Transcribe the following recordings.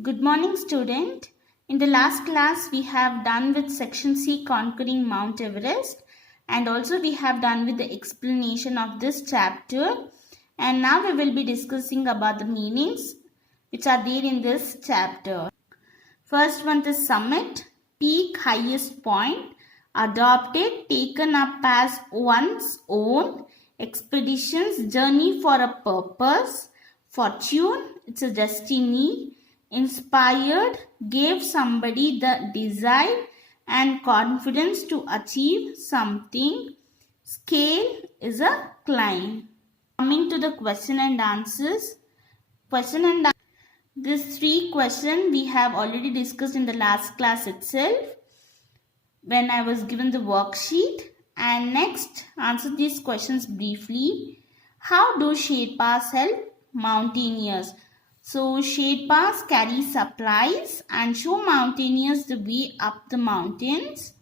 Good morning, student. In the last class, we have done with section C, conquering Mount Everest, and also we have done with the explanation of this chapter. And now we will be discussing about the meanings which are there in this chapter. First one is summit, peak, highest point, adopted, taken up as one's own, expeditions, journey for a purpose, fortune, it's a destiny, inspired, gave somebody the desire and confidence to achieve something, scale is a climb. Coming to the question and answers. These three questions we have already discussed in the last class itself when I was given the worksheet. And next, answer these questions briefly. How do Sherpas help mountaineers? So, Sherpas carry supplies and show mountaineers the way up the mountains.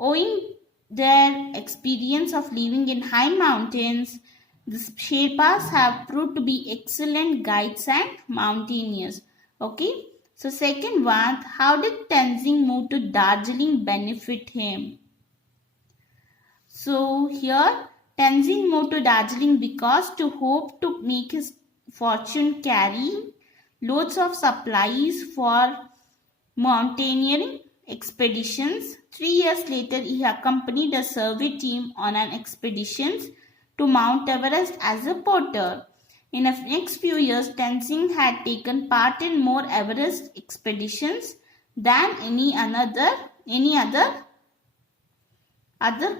Owing their experience of living in high mountains, the Sherpas have proved to be excellent guides and mountaineers. Okay. So second one, how did Tenzing move to Darjeeling benefit him? So here Tenzing moved to Darjeeling because to hope to make his fortune carrying loads of supplies for mountaineering expeditions. 3 years later, he accompanied a survey team on an expedition to Mount Everest as a porter. In the next few years, Tenzing had taken part in more Everest expeditions than any other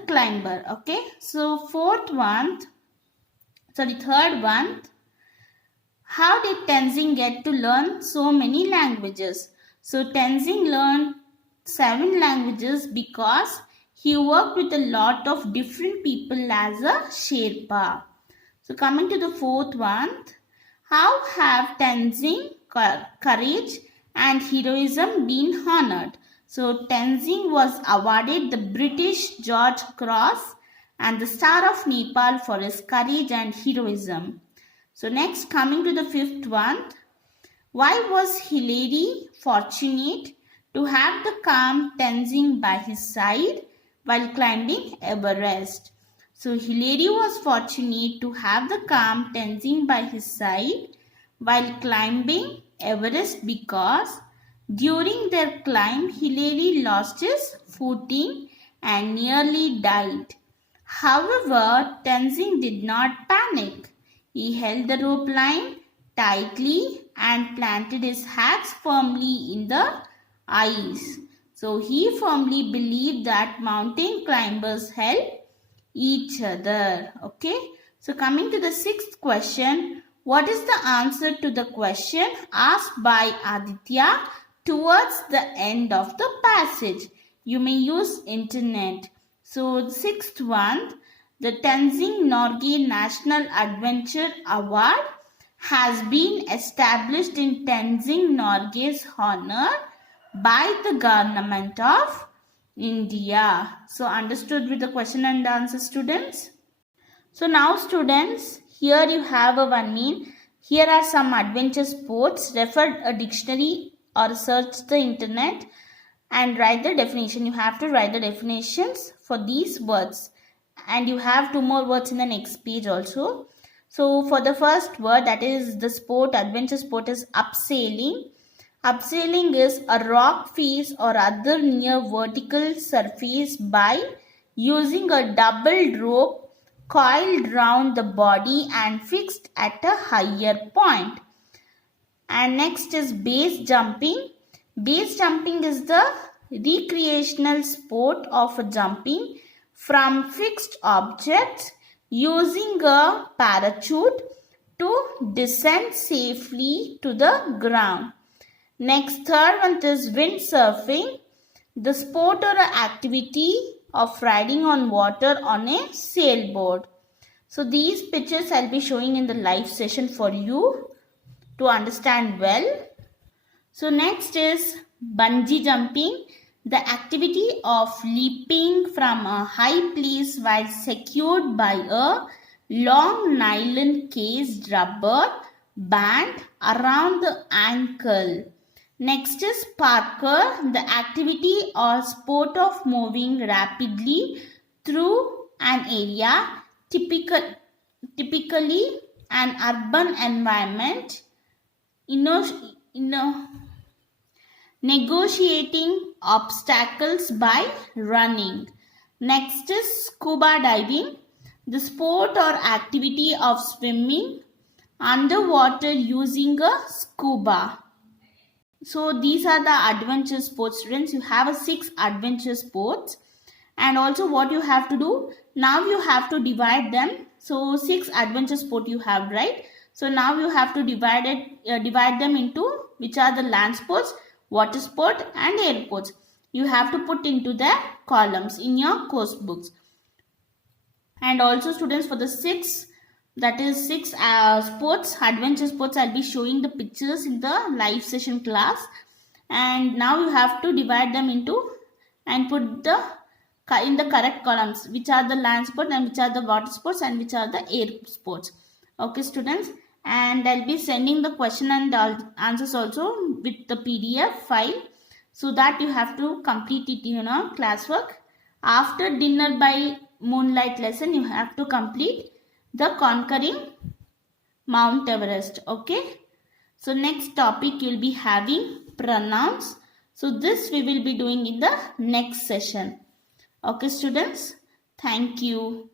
climber. Okay, so third one. How did Tenzing get to learn so many languages? So Tenzing learned 7 languages because he worked with a lot of different people as a Sherpa. So coming to the fourth one, how have Tenzing courage and heroism been honored? So Tenzing was awarded the British George Cross and the Star of Nepal for his courage and heroism. So next, coming to the fifth one, why was Hilary fortunate to have the calm Tenzing by his side while climbing Everest? So Hilary was fortunate to have the calm Tenzing by his side while climbing Everest because during their climb, Hilary lost his footing and nearly died. However, Tenzing did not panic. He held the rope line tightly and planted his hands firmly in the ice. So he firmly believed that mountain climbers help each other. Okay. So coming to the sixth question, what is the answer to the question asked by Aditya towards the end of the passage? You may use internet. So the sixth one, the Tenzing Norgay National Adventure Award has been established in Tenzing Norgay's honor by the government of India. So understood with the question and answer, students? So now students, here you have a one mean. Here are some adventure sports. Refer a dictionary or search the internet and write the definition. You have to write the definitions for these words. And you have 2 more words in the next page also. So for the first word, that is the sport, adventure sport is abseiling. Abseiling is a rock face or other near vertical surface by using a doubled rope coiled round the body and fixed at a higher point. And next is base jumping. Base jumping is the recreational sport of jumping from fixed objects using a parachute to descend safely to the ground. Next, third one is windsurfing, the sport or activity of riding on water on a sailboat. So these pictures I'll be showing in the live session for you to understand well. So next is bungee jumping, the activity of leaping from a high place while secured by a long nylon cased rubber band around the ankle. Next is parkour, the activity or sport of moving rapidly through an area, typically an urban environment, negotiating obstacles by running. Next is scuba diving, the sport or activity of swimming underwater using a scuba. So these are the adventure sports, students. You have a 6 adventure sports, and also what you have to do now, you have to divide them. So 6 adventure sport you have, right? So now you have to divide them into which are the land sports, water sport and air sports. You have to put into the columns in your course books. And also students, for the 6 sports, adventure sports, I'll be showing the pictures in the live session class. And now you have to divide them into and put in the correct columns, which are the land sports and which are the water sports and which are the air sports. Okay students, and I'll be sending the question and answers also with the PDF file, so that you have to complete it in your classwork. After dinner by moonlight lesson, you have to complete the conquering Mount Everest. Okay, so next topic you'll be having pronouns. So this we will be doing in the next session. Okay students, thank you.